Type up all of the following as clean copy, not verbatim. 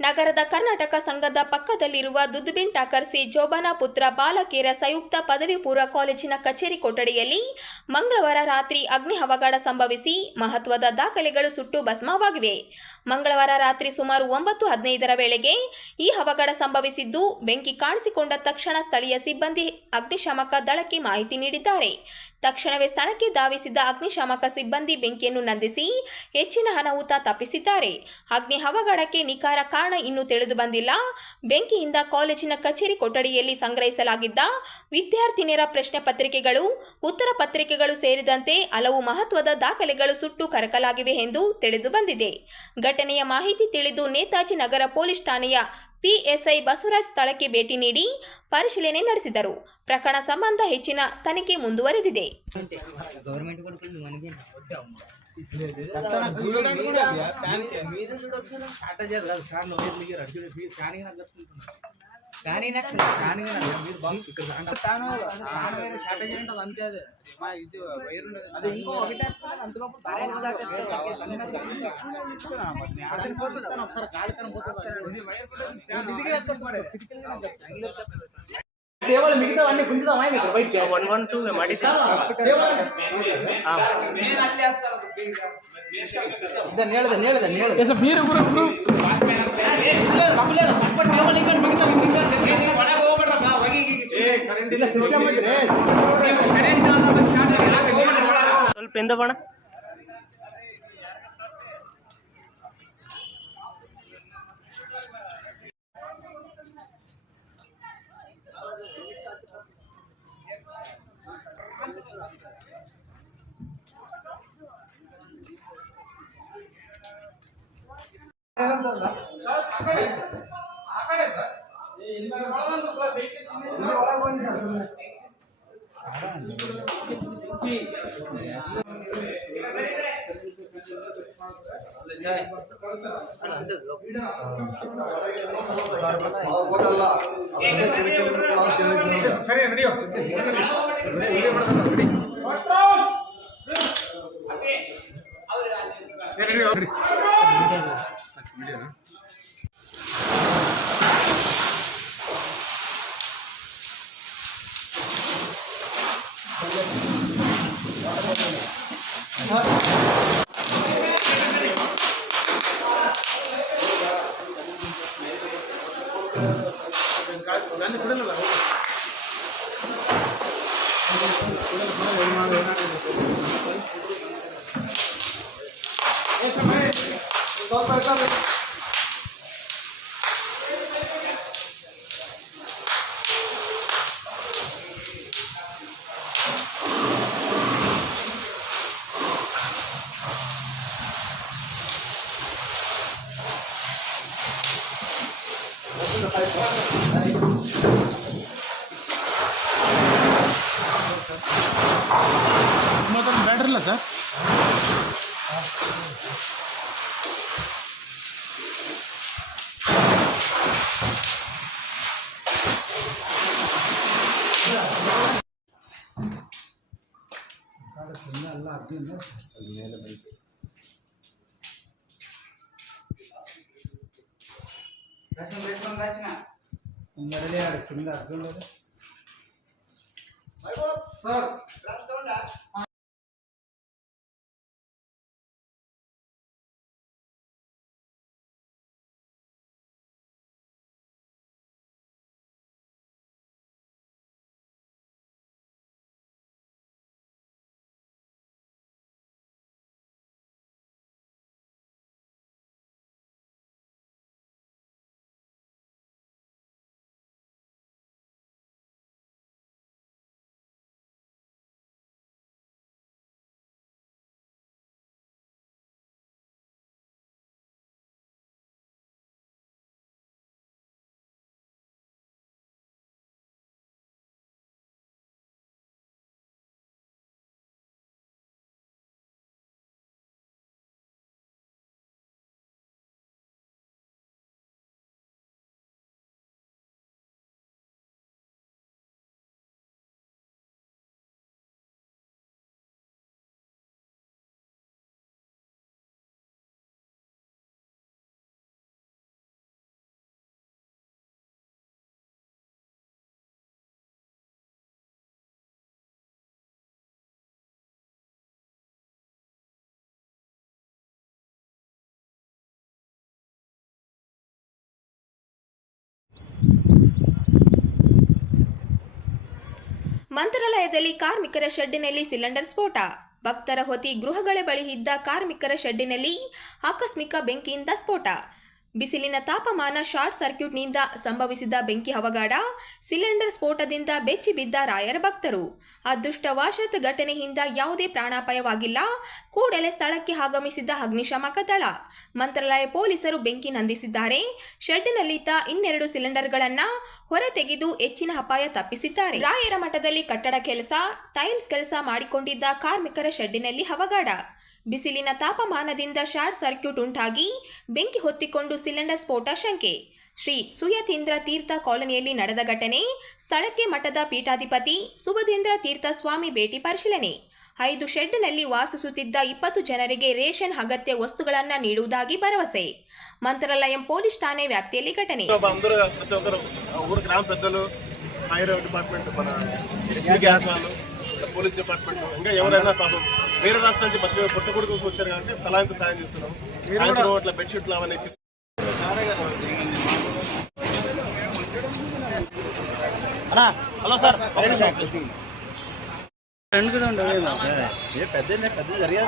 ನಗರದ ಕರ್ನಾಟಕ ಸಂಘದ ಪಕ್ಕದಲ್ಲಿರುವ ದುದ್ದುಬಿನ್ ಠಾಕರ್ಸಿ ಜೋಬಾನ ಪುತ್ರ ಬಾಲಕಿಯರ ಸಂಯುಕ್ತ ಪದವಿ ಪೂರ್ವ ಕಾಲೇಜಿನ ಕಚೇರಿ ಕೊಠಡಿಯಲ್ಲಿ ಮಂಗಳವಾರ ರಾತ್ರಿ ಅಗ್ನಿ ಅವಘಡ ಸಂಭವಿಸಿ ಮಹತ್ವದ ದಾಖಲೆಗಳು ಸುಟ್ಟು ಭಸ್ಮವಾಗಿವೆ. ಮಂಗಳವಾರ ರಾತ್ರಿ ಸುಮಾರು 9:15 ವೇಳೆಗೆ ಈ ಅವಘಡ ಸಂಭವಿಸಿದ್ದು, ಬೆಂಕಿ ಕಾಣಿಸಿಕೊಂಡ ತಕ್ಷಣ ಸ್ಥಳೀಯ ಸಿಬ್ಬಂದಿ ಅಗ್ನಿಶಾಮಕ ದಳಕ್ಕೆ ಮಾಹಿತಿ ನೀಡಿದ್ದಾರೆ. ತಕ್ಷಣವೇ ಸ್ಥಳಕ್ಕೆ ಧಾವಿಸಿದ ಅಗ್ನಿಶಾಮಕ ಸಿಬ್ಬಂದಿ ಬೆಂಕಿಯನ್ನು ನಂದಿಸಿ ಹೆಚ್ಚಿನ ಅನಾಹುತ ತಪ್ಪಿಸಿದ್ದಾರೆ. ಅಗ್ನಿ ಅವಘಡಕ್ಕೆ ನಿಖರ ಕಾರಣ ಇನ್ನೂ ತಿಳಿದು ಬಂದಿಲ್ಲ. ಬೆಂಕಿಯಿಂದ ಕಾಲೇಜಿನ ಕಚೇರಿ ಕೊಠಡಿಯಲ್ಲಿ ಸಂಗ್ರಹಿಸಲಾಗಿದ್ದ ವಿದ್ಯಾರ್ಥಿನಿಯರ ಪ್ರಶ್ನೆ ಪತ್ರಿಕೆಗಳು, ಉತ್ತರ ಪತ್ರಿಕೆಗಳು ಸೇರಿದಂತೆ ಹಲವು ಮಹತ್ವದ ದಾಖಲೆಗಳು ಸುಟ್ಟು ಕರಕಲಾಗಿವೆ ಎಂದು ತಿಳಿದು ಬಂದಿದೆ. ಘಟನೆಯ ಮಾಹಿತಿ ತಿಳಿದು ನೇತಾಜಿ ನಗರ ಪೊಲೀಸ್ ಠಾಣೆಯ ಪಿಎಸ್ಐ ಬಸವರಾಜ್ ಸ್ಥಳಕ್ಕೆ ಭೇಟಿ ನೀಡಿ ಪರಿಶೀಲನೆ ನಡೆಸಿದರು. ಪ್ರಕರಣ ಸಂಬಂಧ ಹೆಚ್ಚಿನ ತನಿಖೆ ಮುಂದುವರೆದಿದೆ. టేబుల్ మిగతా అన్ని గుంజుదామా ఇక్కడ బయటికి 112 ಮಾಡಿ నేలద మీరు గురు ಇಲ್ಲ ಕಮಲೇದ ಪಟ್ಟ ಟೇಬಲ್ ಈಗ మిగతా ಒಳಗೆ ಹೋಗ್ಬಿಡ್ರಪ್ಪ ಹೋಗಿ ಏ ಕರೆಂಟ್ ಇಲ್ಲ ಸಿಸ್ಟಮ್ ಇದ್ರೆ ಕರೆಂಟ್ ಅಂತ ಸ್ಟಾರ್ಟ್ ಆಗಿ ಹೋಗ್ಬಿಡ್ರಪ್ಪ ಸ್ವಲ್ಪ ಎಂದ ಬಣ ಸರಿ ನಡೆಯೋ बैटरी ला सर सर ಮಂತ್ರಾಲಯದಲ್ಲಿ ಕಾರ್ಮಿಕರ ಶೆಡ್ಡಿನಲ್ಲಿ ಸಿಲಿಂಡರ್ ಸ್ಫೋಟ. ಭಕ್ತರ ಹೊತ್ತಿ ಗೃಹಗಳ ಬಳಿ ಇದ್ದ ಕಾರ್ಮಿಕರ ಶೆಡ್ಡಿನಲ್ಲಿ ಆಕಸ್ಮಿಕ ಬೆಂಕಿಯಿಂದ ಸ್ಫೋಟ. ಬಿಸಿಲಿನ ತಾಪಮಾನ, ಶಾರ್ಟ್ ಸರ್ಕ್ಯೂಟ್ನಿಂದ ಸಂಭವಿಸಿದ ಬೆಂಕಿ ಅವಘಡ. ಸಿಲಿಂಡರ್ ಸ್ಫೋಟದಿಂದ ಬೆಚ್ಚಿ ಬಿದ್ದ ರಾಯರ ಭಕ್ತರು. ಅದೃಷ್ಟವಶಾತ್ ಘಟನೆಯಿಂದ ಯಾವುದೇ ಪ್ರಾಣಾಪಾಯವಾಗಿಲ್ಲ. ಕೂಡಲೇ ಸ್ಥಳಕ್ಕೆ ಆಗಮಿಸಿದ ಅಗ್ನಿಶಾಮಕ ದಳ, ಮಂತ್ರಾಲಯ ಪೊಲೀಸರು ಬೆಂಕಿ ನಂದಿಸಿದ್ದಾರೆ. ಶೆಡ್ಡಿನಲ್ಲಿದ್ದ 2 ಸಿಲಿಂಡರ್ಗಳನ್ನು ಹೊರತೆಗೆದು ಹೆಚ್ಚಿನ ಅಪಾಯ ತಪ್ಪಿಸಿದ್ದಾರೆ. ರಾಯರ ಮಠದಲ್ಲಿ ಕಟ್ಟಡ ಕೆಲಸ, ಟೈಲ್ಸ್ ಕೆಲಸ ಮಾಡಿಕೊಂಡಿದ್ದ ಕಾರ್ಮಿಕರ ಶೆಡ್ಡಿನಲ್ಲಿ ಅವಘಡ. ಬಿಸಿಲಿನ ತಾಪಮಾನದಿಂದ ಶಾರ್ಟ್ ಸರ್ಕ್ಯೂಟ್ ಉಂಟಾಗಿ ಬೆಂಕಿ ಹೊತ್ತಿಕೊಂಡು ಸಿಲಿಂಡರ್ ಸ್ಫೋಟ ಶಂಕೆ. ಶ್ರೀ ಸುಯತೀಂದ್ರ ತೀರ್ಥ ಕಾಲೋನಿಯಲ್ಲಿ ನಡೆದ ಘಟನೆ. ಸ್ಥಳಕ್ಕೆ ಮಠದ ಪೀಠಾಧಿಪತಿ ಸುಬುಧೇಂದ್ರ ತೀರ್ಥ ಸ್ವಾಮಿ ಭೇಟಿ ಪರಿಶೀಲನೆ. 5 ಶೆಡ್ನಲ್ಲಿ ವಾಸಿಸುತ್ತಿದ್ದ 20 ಜನರಿಗೆ ರೇಷನ್ ಅಗತ್ಯ ವಸ್ತುಗಳನ್ನು ನೀಡುವುದಾಗಿ ಭರವಸೆ. మంత్రాలయం పోలీస్ ఠాణే వ్యాప్తిಯಲ್ಲಿ ఘటನೆ. అందరూ ప్రతి ఒక్కరు ఊరు గ్రామ పెద్దలు, ఫైర్ డిపార్ట్మెంట్, మన గ్యాస్ వాళ్ళు, పోలీస్ డిపార్ట్మెంట్, ఇంకా ఎవరైనా పాపం వేరే రాష్ట్రం నుంచి పుట్టకూడ కోసం వచ్చారు కాబట్టి తలా ఇంత సాయం చేస్తున్నాం. సాయంత్రం అట్లా బెడ్షీట్లు అవన్నీ హలో సార్ పెద్ద జరిగింది.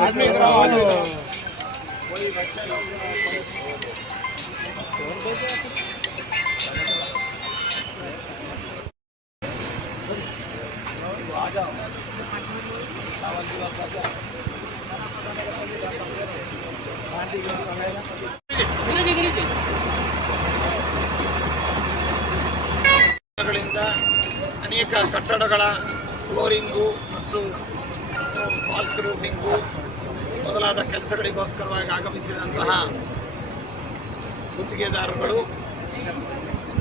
ಅನೇಕ ಕಟ್ಟಡಗಳ ಫ್ಲೋರಿಂಗು ಮತ್ತು ಫಾಲ್ಸ್ ರೂಫಿಂಗು ಮೊದಲಾದ ಕೆಲಸಗಳಿಗೋಸ್ಕರವಾಗಿ ಆಗಮಿಸಿದಂತಹ ಗುತ್ತಿಗೆದಾರರು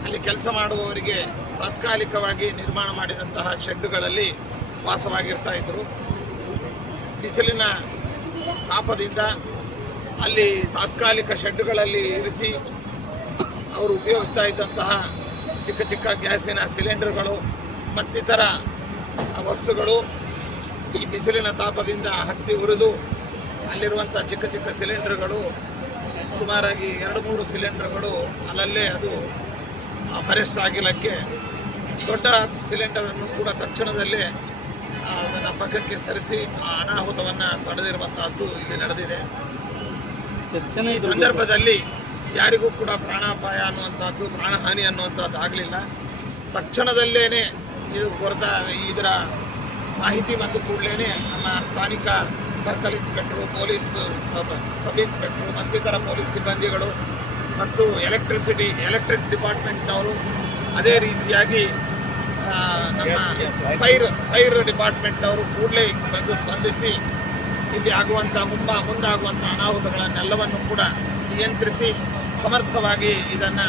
ಅಲ್ಲಿ ಕೆಲಸ ಮಾಡುವವರಿಗೆ ತಾತ್ಕಾಲಿಕವಾಗಿ ನಿರ್ಮಾಣ ಮಾಡಿದಂತಹ ಶೆಡ್ಡುಗಳಲ್ಲಿ ವಾಸವಾಗಿರ್ತಾ ಇದ್ದರು. ಬಿಸಿಲಿನ ತಾಪದಿಂದ ಅಲ್ಲಿ ತಾತ್ಕಾಲಿಕ ಶೆಡ್ಡುಗಳಲ್ಲಿ ಇರಿಸಿ ಅವರು ಉಪಯೋಗಿಸ್ತಾ ಇದ್ದಂತಹ ಚಿಕ್ಕ ಚಿಕ್ಕ ಗ್ಯಾಸಿನ ಸಿಲಿಂಡರ್ಗಳು ಮತ್ತಿತರ ವಸ್ತುಗಳು ಈ ಬಿಸಿಲಿನ ತಾಪದಿಂದ ಹತ್ತಿ ಉರಿದು ಅಲ್ಲಿರುವಂಥ ಚಿಕ್ಕ ಚಿಕ್ಕ ಸಿಲಿಂಡರ್ಗಳು ಸುಮಾರಾಗಿ 2-3 ಸಿಲಿಂಡರ್ಗಳು ಅಲ್ಲಲ್ಲೇ ಅದು ಬರೆಸ್ಟ್ ಆಗಿಲ್ಲಕ್ಕೆ ದೊಡ್ಡ ಸಿಲಿಂಡರನ್ನು ಕೂಡ ತಕ್ಷಣದಲ್ಲೇ ಅದನ್ನು ಪಕ್ಕಕ್ಕೆ ಸರಿಸಿ ಆ ಅನಾಹುತವನ್ನು ತಡೆದಿರುವಂತಹದ್ದು ಇಲ್ಲಿ ನಡೆದಿದೆ. ಈ ಸಂದರ್ಭದಲ್ಲಿ ಯಾರಿಗೂ ಕೂಡ ಪ್ರಾಣಾಪಾಯ ಅನ್ನುವಂಥದ್ದು, ಪ್ರಾಣಹಾನಿ ಅನ್ನುವಂಥದ್ದು ಆಗಲಿಲ್ಲ. ತಕ್ಷಣದಲ್ಲೇನೆ ಇದರ ಮಾಹಿತಿ ಬಂದ ಕೂಡಲೇ ನಮ್ಮ ಸ್ಥಾನಿಕ circle inspector, police sub inspector ಮತ್ತಿತರ ಪೊಲೀಸ್ ಸಿಬ್ಬಂದಿಗಳು ಮತ್ತು ಎಲೆಕ್ಟ್ರಿಕ್ ಡಿಪಾರ್ಟ್ಮೆಂಟ್ನವರು, ಅದೇ ರೀತಿಯಾಗಿ ನಮ್ಮ ಫೈರ್ ಡಿಪಾರ್ಟ್ಮೆಂಟ್ನವರು ಕೂಡಲೇ ಬಂದು ಸ್ಪಂದಿಸಿ ಇಲ್ಲಿ ಆಗುವಂಥ ಮುಂದಾಗುವಂಥ ಅನಾಹುತಗಳನ್ನೆಲ್ಲವನ್ನು ಕೂಡ ನಿಯಂತ್ರಿಸಿ ಸಮರ್ಥವಾಗಿ ಇದನ್ನು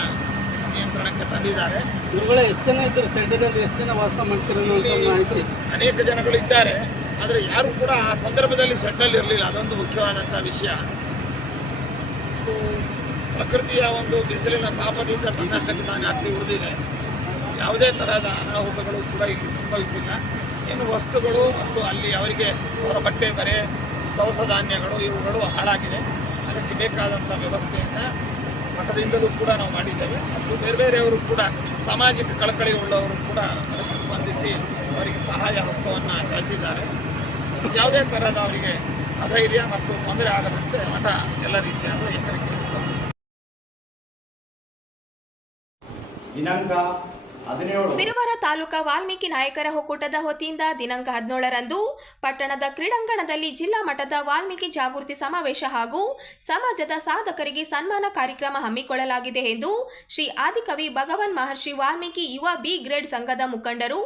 ನಿಯಂತ್ರಣಕ್ಕೆ ತಂದಿದ್ದಾರೆ. ಇವುಗಳ ಎಷ್ಟು ಜನ ಇದ್ದಾರೆ ಸೆಂಟರ್ನಲ್ಲಿ, ಎಷ್ಟು ಜನ ವಾಸ ಮಾಡ್ತಾರೆ? ಅನೇಕ ಜನಗಳು ಇದ್ದಾರೆ, ಆದರೆ ಯಾರು ಕೂಡ ಆ ಸಂದರ್ಭದಲ್ಲಿ ಶೆಡ್ಡಲ್ಲಿ ಇರಲಿಲ್ಲ. ಅದೊಂದು ಮುಖ್ಯವಾದಂಥ ವಿಷಯ. ಪ್ರಕೃತಿಯ ಒಂದು ಬಿಸಿಲಿನ ತಾಪದಿಂದ ತನ್ನಷ್ಟಕ್ಕೆ ತಾನೇ ಹತ್ತಿ ಉಳಿದಿದೆ. ಯಾವುದೇ ತರಹದ ಅನಾಹುತಗಳು ಕೂಡ ಇಲ್ಲಿ ಸಂಭವಿಸಿಲ್ಲ. ಏನು ವಸ್ತುಗಳು ಮತ್ತು ಅಲ್ಲಿ ಅವರಿಗೆ ಅವರ ಬಟ್ಟೆ ಬರೆ, ದವಸ ಧಾನ್ಯಗಳು ಇವುಗಳು ಹಾಳಾಗಿದೆ. ಅದಕ್ಕೆ ಬೇಕಾದಂಥ ವ್ಯವಸ್ಥೆಯನ್ನು ಮಠದಿಂದಲೂ ಕೂಡ ನಾವು ಮಾಡಿದ್ದೇವೆ. ಮತ್ತು ಬೇರೆಯವರು ಕೂಡ ಸಾಮಾಜಿಕ ಕಳಕಳಿ ಉಳ್ಳವರು ಕೂಡ ಅದಕ್ಕೆ ಸ್ಪಂದಿಸಿ ಅವರಿಗೆ ಸಹಾಯ ಹಸ್ತವನ್ನು ಚಾಚಿದ್ದಾರೆ. ಯಾವುದೇ ಥರದ ಅವರಿಗೆ ಅಧೈರ್ಯ ಮತ್ತು ತೊಂದರೆ ಆಗದಂತೆ ಮಠ ಎಲ್ಲ ರೀತಿಯಾದ ಎಚ್ಚರಿಕೆ. ದಿನಾಂಕ 17 ಸಿರುವಾರ ತಾಲೂಕಾ ವಾಲ್ಮೀಕಿ ನಾಯಕರ ಒಕ್ಕೂಟದ ವತಿಯಿಂದ ದಿನಾಂಕ 17ರಂದು ಪಟ್ಟಣದ ಕ್ರೀಡಾಂಗಣದಲ್ಲಿ ಜಿಲ್ಲಾ ಮಟ್ಟದ ವಾಲ್ಮೀಕಿ ಜಾಗೃತಿ ಸಮಾವೇಶ ಹಾಗೂ ಸಮಾಜದ ಸಾಧಕರಿಗೆ ಸನ್ಮಾನ ಕಾರ್ಯಕ್ರಮ ಹಮ್ಮಿಕೊಳ್ಳಲಾಗಿದೆ ಎಂದು ಶ್ರೀ ಆದಿಕವಿ ಭಗವಾನ್ ಮಹರ್ಷಿ ವಾಲ್ಮೀಕಿ ಯುವ ಬಿ ಗ್ರೇಡ್ ಸಂಘದ ಮುಖಂಡರು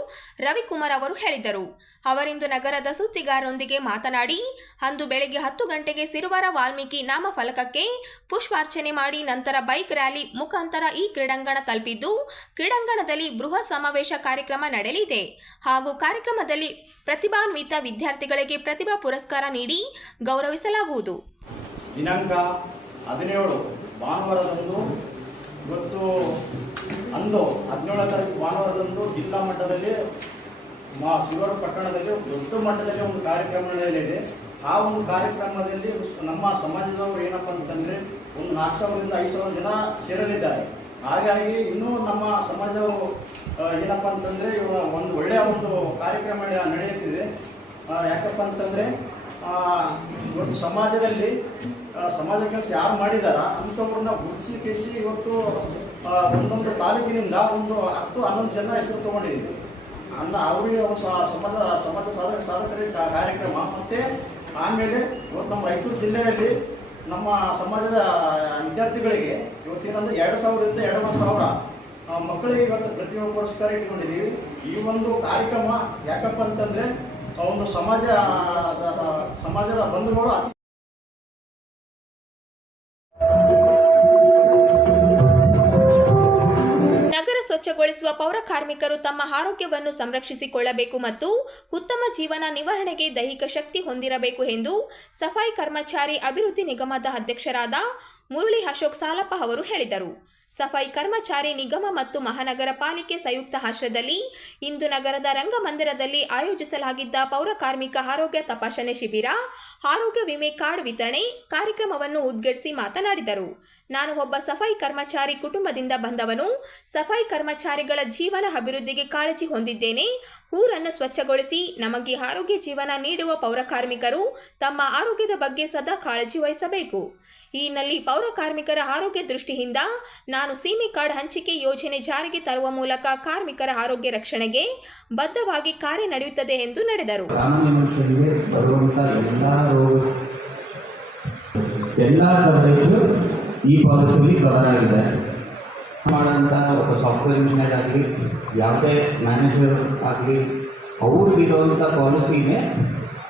ರವಿಕುಮಾರ್ ಅವರು ಹೇಳಿದರು. ಅವರಿಂದು ನಗರದ ಸುದ್ದಿಗಾರರೊಂದಿಗೆ ಮಾತನಾಡಿ, ಅಂದು ಬೆಳಗ್ಗೆ 10 ಗಂಟೆಗೆ ಸಿರುವಾರ ವಾಲ್ಮೀಕಿ ನಾಮಫಲಕಕ್ಕೆ ಪುಷ್ಪಾರ್ಚನೆ ಮಾಡಿ ನಂತರ ಬೈಕ್ ರ್ಯಾಲಿ ಮುಖಾಂತರ ಈ ಕ್ರೀಡಾಂಗಣ ತಲುಪಿದ್ದು, ಕ್ರೀಡಾಂಗಣದಲ್ಲಿ ಬೃಹತ್ ಸಮಾವೇಶ ಕಾರ್ಯಕ್ರಮ ನಡೆಯಲಿದೆ ಹಾಗೂ ಕಾರ್ಯಕ್ರಮದಲ್ಲಿ ಪ್ರತಿಭಾನ್ವಿತ ವಿದ್ಯಾರ್ಥಿಗಳಿಗೆ ಪ್ರತಿಭಾ ಪುರಸ್ಕಾರ ನೀಡಿ ಗೌರವಿಸಲಾಗುವುದು. ದಿನಾಂಕ 17 ಭಾನುವಾರದಂದು, ಇವತ್ತು 17ನೇ ತಾರೀಕು ಭಾನುವಾರದಂದು ಜಿಲ್ಲಾ ಮಟ್ಟದಲ್ಲಿ ಸಿರುವಾರ ಪಟ್ಟಣದಲ್ಲಿ ದೊಡ್ಡ ಮಟ್ಟದಲ್ಲಿ ಒಂದು ಕಾರ್ಯಕ್ರಮ ನಡೆಯಲಿದೆ. ಆ ಒಂದು ಕಾರ್ಯಕ್ರಮದಲ್ಲಿ ನಮ್ಮ ಸಮಾಜದವರು ಏನಪ್ಪ ಅಂತಂದರೆ ಒಂದು 4,000ರಿಂದ 5,000 ಜನ ಸೇರಲಿದ್ದಾರೆ. ಹಾಗಾಗಿ ಇನ್ನೂ ನಮ್ಮ ಸಮಾಜವು ಏನಪ್ಪ ಅಂತಂದರೆ ಇವಾಗ ಒಂದು ಒಳ್ಳೆಯ ಒಂದು ಕಾರ್ಯಕ್ರಮ ನಡೆಯುತ್ತಿದೆ. ಯಾಕಪ್ಪ ಅಂತಂದರೆ ಇವತ್ತು ಸಮಾಜದಲ್ಲಿ ಸಮಾಜ ಕೆಲಸ ಯಾರು ಮಾಡಿದಾರ ಅಂಥವ್ರನ್ನ ಗುರುತಿಸಿ ಇವತ್ತು ಒಂದೊಂದು ತಾಲೂಕಿನಿಂದ ಒಂದು 10-11 ಜನ ಹೆಸರು ತೊಗೊಂಡಿದ್ದೀವಿ. ಅವರಿಗೆ ಸಮಾಜ ಸಾಧಕರಿಗೆ ಕಾರ್ಯಕ್ರಮ. ಮತ್ತು ಆಮೇಲೆ ಇವತ್ತು ನಮ್ಮ ರಾಯಚೂರು ಜಿಲ್ಲೆಯಲ್ಲಿ ನಮ್ಮ ಸಮಾಜದ ವಿದ್ಯಾರ್ಥಿಗಳಿಗೆ ಇವತ್ತೇನಂದ್ರೆ 2,000ರಿಂದ 2,500 ಮಕ್ಕಳಿಗೆ ಇವತ್ತು ಪ್ರತಿಭಾ ಪುರಸ್ಕಾರ ಇಟ್ಕೊಂಡಿದ್ದೀವಿ. ಈ ಒಂದು ಕಾರ್ಯಕ್ರಮ ಯಾಕಪ್ಪ ಅಂತಂದರೆ ಒಂದು ಸಮಾಜದ ಬಂಧುಗಳು ನಗರ ಸ್ವಚ್ಛಗೊಳಿಸುವ ಪೌರ ಕಾರ್ಮಿಕರು ತಮ್ಮ ಆರೋಗ್ಯವನ್ನು ಸಂರಕ್ಷಿಸಿಕೊಳ್ಳಬೇಕು ಮತ್ತು ಉತ್ತಮ ಜೀವನ ನಿರ್ವಹಣೆಗೆ ದೈಹಿಕ ಶಕ್ತಿ ಹೊಂದಿರಬೇಕು ಎಂದು ಸಫಾಯಿ ಕರ್ಮಚಾರಿ ಅಭಿವೃದ್ಧಿ ನಿಗಮದ ಅಧ್ಯಕ್ಷರಾದ ಮುರಳಿ ಅಶೋಕ್ ಸಾಲಪ್ಪ ಅವರು ಹೇಳಿದರು. ಸಫಾಯಿ ಕರ್ಮಚಾರಿ ನಿಗಮ ಮತ್ತು ಮಹಾನಗರ ಪಾಲಿಕೆ ಸಂಯುಕ್ತ ಆಶ್ರಯದಲ್ಲಿ ಇಂದು ನಗರದ ರಂಗಮಂದಿರದಲ್ಲಿ ಆಯೋಜಿಸಲಾಗಿದ್ದ ಪೌರ ಕಾರ್ಮಿಕ ಆರೋಗ್ಯ ತಪಾಸಣೆ ಶಿಬಿರ, ಆರೋಗ್ಯ ವಿಮೆ ಕಾರ್ಡ್ ವಿತರಣೆ ಕಾರ್ಯಕ್ರಮವನ್ನು ಉದ್ಘಾಟಿಸಿ ಮಾತನಾಡಿದರು. ನಾನು ಒಬ್ಬ ಸಫಾಯಿ ಕರ್ಮಚಾರಿ ಕುಟುಂಬದಿಂದ ಬಂದವನು. ಸಫಾಯಿ ಕರ್ಮಚಾರಿಗಳ ಜೀವನ ಅಭಿವೃದ್ಧಿಗೆ ಕಾಳಜಿ ಹೊಂದಿದ್ದೇನೆ. ಊರನ್ನು ಸ್ವಚ್ಛಗೊಳಿಸಿ ನಮಗೆ ಆರೋಗ್ಯ ಜೀವನ ನೀಡುವ ಪೌರ ಕಾರ್ಮಿಕರು ತಮ್ಮ ಆರೋಗ್ಯದ ಬಗ್ಗೆ ಸದಾ ಕಾಳಜಿ ವಹಿಸಬೇಕು. ಈ ಹಿನ್ನೆಲೆಯಲ್ಲಿ ಪೌರ ಕಾರ್ಮಿಕರ ಆರೋಗ್ಯ ದೃಷ್ಟಿಯಿಂದ ನಾನು ಸೀಮೆ ಕಾರ್ಡ್ ಹಂಚಿಕೆ ಯೋಜನೆ ಜಾರಿಗೆ ತರುವ ಮೂಲಕ ಕಾರ್ಮಿಕರ ಆರೋಗ್ಯ ರಕ್ಷಣೆಗೆ ಬದ್ಧವಾಗಿ ಕಾರ್ಯ ನಡೆಯುತ್ತದೆ ಎಂದು ನಡೆದರು. ಸಾಮಾನ್ಯ ಮನುಷ್ಯರಿಗೆ ಬರುವಂಥ ಎಲ್ಲ ಕವರೇಜು ಈ ಪಾಲಿಸಿಯಲ್ಲಿ ಕವರ್ ಆಗಿದೆ. ಮಾಡೋಂಥ ಒಬ್ಬ ಸಾಫ್ಟ್ವೇರ್ ಇಂಜಿನಿಯರ್ ಆಗಲಿ, ಯಾವುದೇ ಮ್ಯಾನೇಜರ್ ಆಗಲಿ, ಅವ್ರಿಗಿರುವಂಥ ಪಾಲಿಸಿನೇ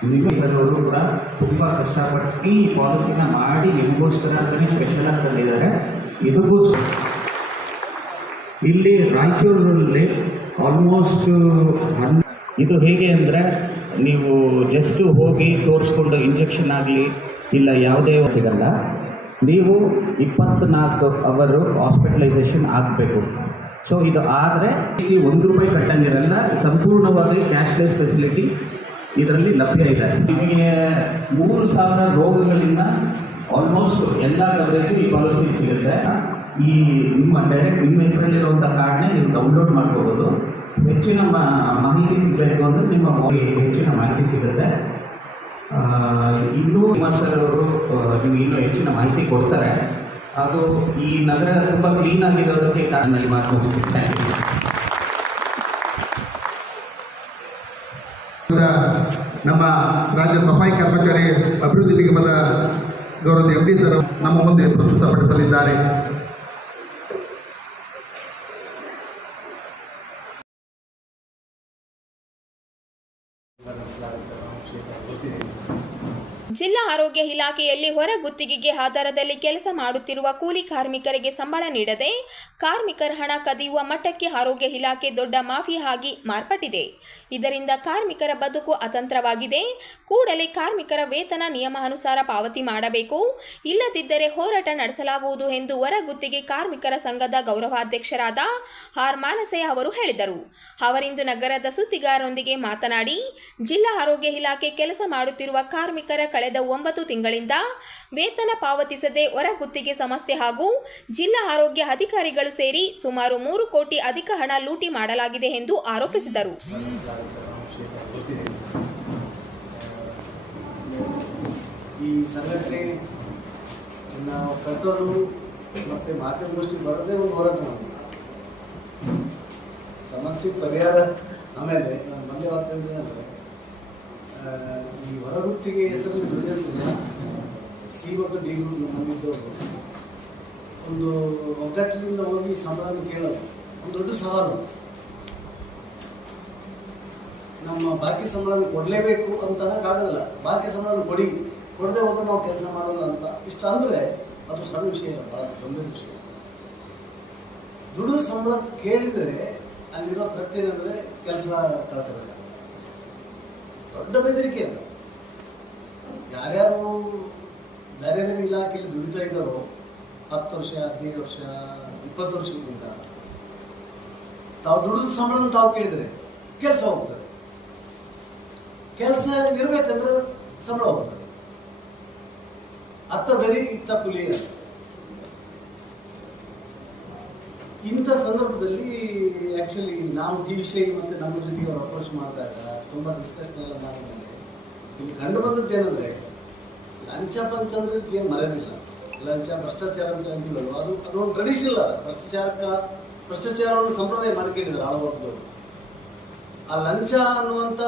ನಿಮಗೆಲ್ಲರೂ ಕೂಡ ತುಂಬ ಕಷ್ಟಪಟ್ಟು ಈ ಪಾಲಿಸಿನ ಮಾಡಿ ನಿಮಗೋಸ್ಕರ ಅಂತಲೇ ಸ್ಪೆಷಲ್ ಆಗಿ ತಂದಿದ್ದಾರೆ. ಇದಕ್ಕೋಸ್ಕರ ಇಲ್ಲಿ ರಾಯಚೂರಲ್ಲಿ ಆಲ್ಮೋಸ್ಟ್ ಇದು ಹೇಗೆ ಅಂದರೆ, ನೀವು ಜಸ್ಟ್ ಹೋಗಿ ತೋರಿಸ್ಕೊಂಡು ಇಂಜೆಕ್ಷನ್ ಆಗಲಿ ಇಲ್ಲ ಯಾವುದೇ ಸಿಗಲ್ಲ. ನೀವು 24 ಅವರು ಹಾಸ್ಪಿಟಲೈಸೇಷನ್ ಆಗಬೇಕು. ಸೊ ಇದು ಆದರೆ ₹1 ಕಟ್ಟಂಗಿರಲ್ಲ. ಸಂಪೂರ್ಣವಾಗಿ ಕ್ಯಾಶ್ಲೆಸ್ ಫೆಸಿಲಿಟಿ ಇದರಲ್ಲಿ ಲಭ್ಯ ಇದೆ. ನಿಮಗೆ 3,000 ರೋಗಗಳಿಂದ ಆಲ್ಮೋಸ್ಟ್ ಎಲ್ಲ ಕವರೇಜು ಈ ಪಾಲಿಸಿ ಸಿಗುತ್ತೆ. ಈ ನಿಮ್ಮ ಹೆಸರಲ್ಲಿರುವಂಥ ಕಾರ್ಡ್ನೇ ನೀವು ಡೌನ್ಲೋಡ್ ಮಾಡ್ಕೋಬೋದು. ಹೆಚ್ಚಿನ ಮಾಹಿತಿ ಸಿಗಬೇಕು ಅಂದರೆ ನಿಮ್ಮ ಹೆಚ್ಚಿನ ಮಾಹಿತಿ ಸಿಗುತ್ತೆ. ಇನ್ನೂ ಸರ್ ಅವರು ನಿಮಗೆ ಇನ್ನೂ ಹೆಚ್ಚಿನ ಮಾಹಿತಿ ಕೊಡ್ತಾರೆ. ಅದು ಈ ನಗರ ತುಂಬ ಕ್ಲೀನ್ ಆಗಿರೋದಕ್ಕೆ ಕಾರಣ ಈ ಮಾತು ಮುಗಿಸ್ತೀನಿ. ನಮ್ಮ ರಾಜ್ಯ ಸಫಾಯಿ ಕರ್ಮಚಾರಿ ಅಭಿವೃದ್ಧಿ ನಿಗಮದ ಗೌರವದ MD ಸರ್ ನಮ್ಮ ಮುಂದೆ ಪ್ರಸ್ತುತಪಡಿಸಲಿದ್ದಾರೆ. ಜಿಲ್ಲಾ ಆರೋಗ್ಯ ಇಲಾಖೆಯಲ್ಲಿ ಹೊರ ಗುತ್ತಿಗೆಗೆ ಆಧಾರದಲ್ಲಿ ಕೆಲಸ ಮಾಡುತ್ತಿರುವ ಕೂಲಿ ಕಾರ್ಮಿಕರಿಗೆ ಸಂಬಳ ನೀಡದೆ ಕಾರ್ಮಿಕರ ಹಣ ಕದಿಯುವ ಮಟ್ಟಕ್ಕೆ ಆರೋಗ್ಯ ಇಲಾಖೆ ದೊಡ್ಡ ಮಾಫಿಯಾ ಆಗಿ ಮಾರ್ಪಟ್ಟಿದೆ. ಇದರಿಂದ ಕಾರ್ಮಿಕರ ಬದುಕು ಅತಂತ್ರವಾಗಿದೆ. ಕೂಡಲೇ ಕಾರ್ಮಿಕರ ವೇತನ ನಿಯಮಾನುಸಾರ ಪಾವತಿ ಮಾಡಬೇಕು, ಇಲ್ಲದಿದ್ದರೆ ಹೋರಾಟ ನಡೆಸಲಾಗುವುದು ಎಂದು ಹೊರ ಗುತ್ತಿಗೆ ಕಾರ್ಮಿಕರ ಸಂಘದ ಗೌರವಾಧ್ಯಕ್ಷರಾದ ಆರ್ ಮಾನಸಯ್ಯ ಅವರು ಹೇಳಿದರು. ಅವರಿಂದು ನಗರದ ಸುದ್ದಿಗಾರರೊಂದಿಗೆ ಮಾತನಾಡಿ, ಜಿಲ್ಲಾ ಆರೋಗ್ಯ ಇಲಾಖೆ ಕೆಲಸ ಮಾಡುತ್ತಿರುವ ಕಾರ್ಮಿಕರ ಕಳೆದ 9 ತಿಂಗಳಿಂದ ವೇತನ ಪಾವತಿಸದೆ ಹೊರ ಗುತ್ತಿಗೆ ಸಂಸ್ಥೆ ಹಾಗೂ ಜಿಲ್ಲಾ ಆರೋಗ್ಯ ಅಧಿಕಾರಿಗಳು ಸೇರಿ ಸುಮಾರು 3 ಕೋಟಿ ಅಧಿಕ ಹಣ ಲೂಟಿ ಮಾಡಲಾಗಿದೆ ಎಂದು ಆರೋಪಿಸಿದರು. ಈ ಸಂಘಟನೆ ನಾವು ಕರ್ತರು ಮತ್ತು ಮಾಧ್ಯಮಗೋಷ್ಠಿ ಬರೋದೇ ಒಂದು ಹೋರಾಟ. ಸಮಸ್ಯೆ ಪರಿಹಾರ. ಆಮೇಲೆ ನಾನು ಮೊದಲೇ ಮಾತಾಡಿದೆ ಅಂದರೆ ಈ ಹೊರಗುತ್ತಿಗೆ ಹೆಸರಲ್ಲಿ ದುಡಿಯೋದಿಲ್ಲ. ಸಿ ಮತ್ತು ಡಿ ಗ್ರೂಪ್ ನಮ್ಮಲ್ಲಿದ್ದವರು ಒಂದು ಒಗ್ಗಟ್ಟಿನಿಂದ ಹೋಗಿ ಸಂಬಳವನ್ನು ಕೇಳೋದು ಒಂದು ದೊಡ್ಡ ಸವಾಲು. ನಮ್ಮ ಬಾಕಿ ಸಂಬಳವನ್ನು ಕೊಡಲೇಬೇಕು ಅಂತ ಅನ್ನೋಕ್ಕಾಗಲ್ಲ. ಬಾಕಿ ಸಂಬಳವನ್ನು ಕೊಡದೆ ಹೋದ್ರೆ ನಾವು ಕೆಲಸ ಮಾಡೋಲ್ಲ ಅಂತ ಇಷ್ಟ ಅಂದರೆ ಅದು ಸಣ್ಣ ವಿಷಯ, ಭಾಳ ಗಂಭೀರ ವಿಷಯ. ದುಡಿದು ಸಂಬಳ ಕೇಳಿದರೆ ಅಲ್ಲಿರೋ ಪ್ರಶ್ನೆ ಏನಂದರೆ ಕೆಲಸ ಕಳ್ಕೋಬೇಕು. ದೊಡ್ಡ ಬೆದರಿಕೆ ಅದು. ಯಾರ್ಯಾರು ಬೇರೆ ಬೇರೆ ಇಲಾಖೆಯಲ್ಲಿ ದುಡಿತಾ ಇದ್ದಾರೋ 10 ವರ್ಷ 15 ವರ್ಷ 20 ವರ್ಷದಿಂದ ತಾವು ದುಡಿದ ಸಂಬಳ ತಾವು ಕೇಳಿದರೆ ಕೆಲಸ ಹೋಗ್ತದೆ. ಕೆಲಸ ಇರಬೇಕಂದ್ರೆ ಸಂಬಳ ಹೋಗ್ತದೆ. ಅತ್ತ ದರಿ ಇತ್ತ ಪುಲಿ. ಇಂಥ ಸಂದರ್ಭದಲ್ಲಿ ಆ್ಯಕ್ಚುಲಿ ನಾವು ಟಿ ವಿಷಯ ಮತ್ತು ನಮ್ಮ ಜೊತೆಗೆ ಅವ್ರು ಅಪ್ರೋಚ್ ಮಾಡಿದಾಗ ತುಂಬ ಡಿಸ್ಕಷನ್ ಎಲ್ಲ ಮಾಡಿದ್ಮೇಲೆ ಇಲ್ಲಿ ಕಂಡು ಬಂದದ್ದು ಏನಂದರೆ ಲಂಚ ಪಂಚ ಅಂದರೆ ಏನು ಮರೆಯೋದಿಲ್ಲ. ಲಂಚ ಭ್ರಷ್ಟಾಚಾರ ಅಂತ ಅಂತೀವಲ್ಲ, ಅದೊಂದು ಟ್ರೆಡಿಷನಲ್ ಅಲ್ಲ. ಭ್ರಷ್ಟಾಚಾರವನ್ನು ಸಂಪ್ರದಾಯ ಮಾಡ್ಕೊಂಡಿದ್ದಾರೆ ಆಳುವರ್ಗದವರು. ಆ ಲಂಚ ಅನ್ನುವಂಥ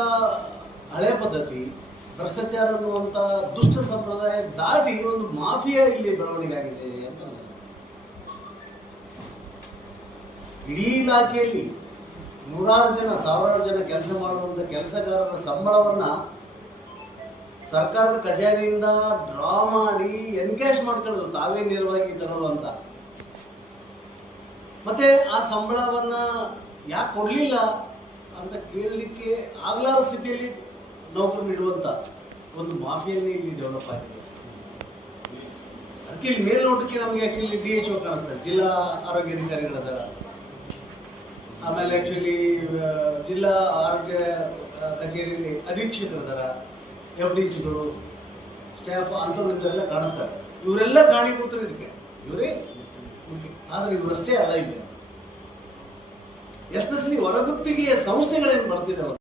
ಹಳೆ ಪದ್ಧತಿ, ಭ್ರಷ್ಟಾಚಾರ ಅನ್ನುವಂಥ ದುಷ್ಟ ಸಂಪ್ರದಾಯ ದಾಟಿ ಒಂದು ಮಾಫಿಯಾ ಇಲ್ಲಿ ಬೆಳವಣಿಗೆ ಆಗಿದೆ ಅಂತ ನನಗೆ. ಇಡೀ ಇಲಾಖೆಯಲ್ಲಿ ನೂರಾರು ಜನ, ಸಾವಿರಾರು ಜನ ಕೆಲಸ ಮಾಡುವಂಥ ಕೆಲಸಗಾರರ ಸಂಬಳವನ್ನ ಸರ್ಕಾರದ ಖಜಾನೆಯಿಂದ ಡ್ರಾ ಮಾಡಿ ಎನ್ಕ್ಯಾಶ್ ಮಾಡ್ಕೊಳ್ಳೋದು, ತಾವೇ ನೇರವಾಗಿ ತಗೊಳ್ಳೋ ಅಂತ. ಮತ್ತೆ ಆ ಸಂಬಳವನ್ನ ಯಾಕೆ ಕೊಡ್ಲಿಲ್ಲ ಅಂತ ಕೇಳಲಿಕ್ಕೆ ಆಗಲಾರ ಸ್ಥಿತಿಯಲ್ಲಿ ನೌಕರನ್ನು ಇಡುವಂತ ಒಂದು ಮಾಫಿಯನ್ನೇ ಇಲ್ಲಿ ಡೆವಲಪ್ ಆಗಿದೆ. ಅದಕ್ಕೆ ಇಲ್ಲಿ ಮೇಲ್ನೋಟಕ್ಕೆ ನಮಗೆ ಆಕ್ಚುಲಿ DHO ಕಾಣಿಸ್ತಾರೆ, ಜಿಲ್ಲಾ ಆರೋಗ್ಯಾಧಿಕಾರಿಗಳದಾರ, ಆಮೇಲೆ ಆಕ್ಚುಲಿ ಜಿಲ್ಲಾ ಆರೋಗ್ಯ ಕಚೇರಿಯಲ್ಲಿ ಅಧೀಕ್ಷಕರದಾರ, FDCಗಳು, ಸ್ಟಾಫ್ ಅಂಥವರಿದ್ದೆಲ್ಲ ಕಾಣಿಸ್ತಾರೆ. ಇವರೆಲ್ಲ ಕಾರಣೀಭೂತರು ಇದಕ್ಕೆ, ಇವರೇ. ಆದರೆ ಇವರಷ್ಟೇ ಅಲ್ಲ, ಇಲ್ಲ ಎಸ್ಪೆಷಲಿ ಹೊರಗುತ್ತಿಗೆಯ ಸಂಸ್ಥೆಗಳೇನು ಬರ್ತಿದ್ದಾವಲ್ಲ,